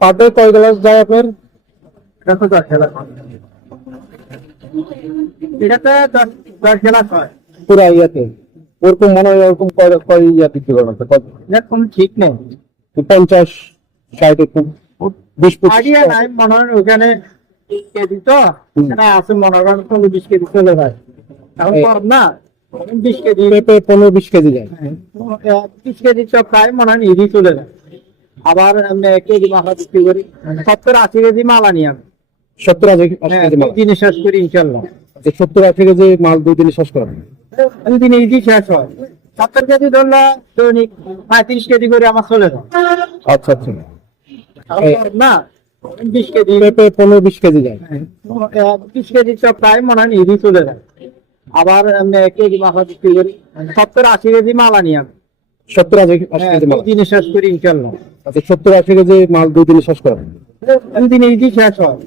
Per day কয় glass যায় আপনার? এটা তো 10 গ্লাস। এটাতে 10 গ্লাস হয়। পুরা ইয়াতে ওরকম মনে হয় ওরকম কয় কয় ইয়া বিক্রি করেন আপনি? এরকম ঠিক নেই, 50 60 এরকম 20 আইডিয়া 25? নাই। মনে হয় ওখানে 20 কেজি তো এটা আছে, মনে হয় 20 কেজি চলে যায়। এখন এই- কম না, 20 কেজি, পেঁপে 15-20 কেজি যায়। 20 কেজি চপ প্রায় মনে হয় ইজি চলে যায়। আবার আমি 1 কেজি মাথা বিক্রি করি, 70-80 কেজি মাল আনি আমি। 70-80 কেজি মাল। দিনে শেষ করি ইনশাল্লাহ। 70-80 কেজি মাল 2 দিনে শেষ করেন? দিনে ইজি শেষ হয়। 70 কেজি ধরলে দৈনিক 35 কেজি করে আমার চলে যায়। আচ্ছা আচ্ছা। এখন কম না, 20 কেজি, পেঁপে 15-20 কেজি যায়। 20 কেজি চপ প্রায় মনে হয় ইজি চলে যায়। আবার আমি 1 কেজি মাথা বিক্রি করি, 70-80 কেজি মাল আনি আমি। 70-80 কেজি মাল। দিনে শেষ করি ইনশাল্লাহ। আচ্ছা, 70-80 কেজি মাল 2 দিনে শেষ করেন? দিনে ইজি শেষ হয়।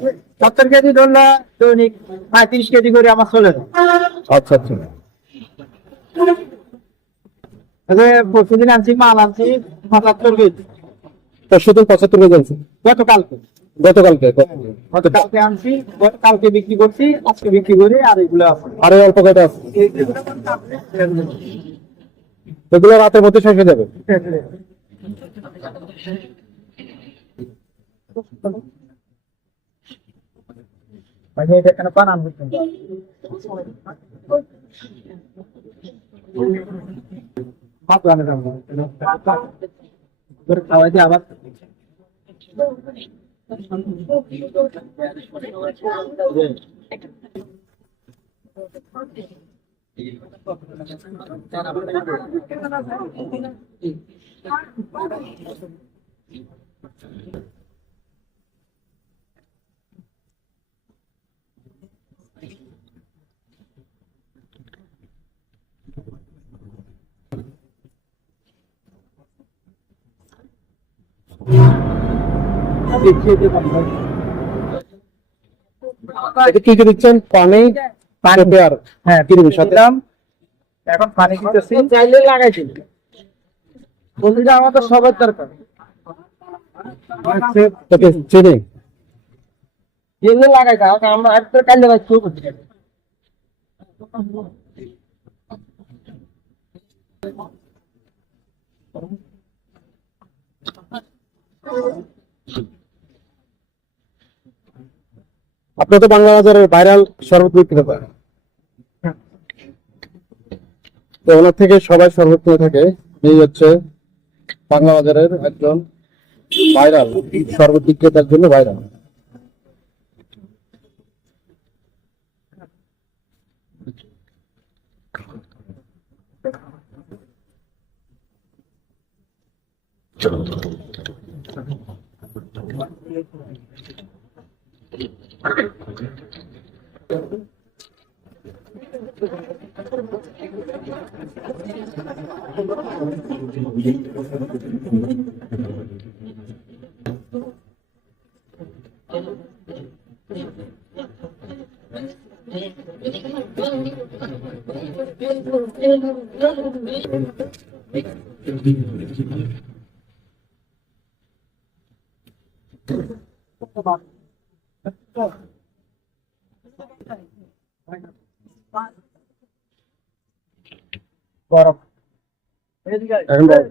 70 কেজি ধরলে দৈনিক 35 কেজি করে আমার চলে যায়। আচ্ছা আচ্ছা। প্রতিদিন আনছি, মাল আনছি 75 কেজি। পরশুদিন 75 কেজি আনছে? গতকালকে গতকালকে? গতকালকে আনছি, গতকালকে বিক্রি করছি, আজকে বিক্রি করি। আর এগুলো আছে, আরে অল্প কয়টা আছে? এগুলো রাতের মধ্যে শেষ হয়ে যাবে? মানে এটা কেন বানান হচ্ছে না? ভাত রান্না করবো। করে খাওয়াই দিয়ে আবার দেখিয়ে দেবো। এটা কি কি দিচ্ছেন? পানি, পেঁপে আর হ্যাঁ, কি দিবেন সাথে? দিলাম। এখন পানি দিতেছি, চাইলে লাগাইছি। বন্ধুরা আমার তো সবার দরকার। পেঁপে, চিনি। চাইলে লাগাই দাও, কারণ আমরা একটা কাইলে ভাই খুব হচ্ছে। আপনি তো বাংলা বাজারের ভাইরাল শরবত বিক্রেতা, তো ওনার থেকে সবাই শরবত কিনে থাকে। এই হচ্ছে বাংলা বাজারের একজন ভাইরাল শরবত বিক্রেতার জন্য ভাইরাল। গরম। এখন বল।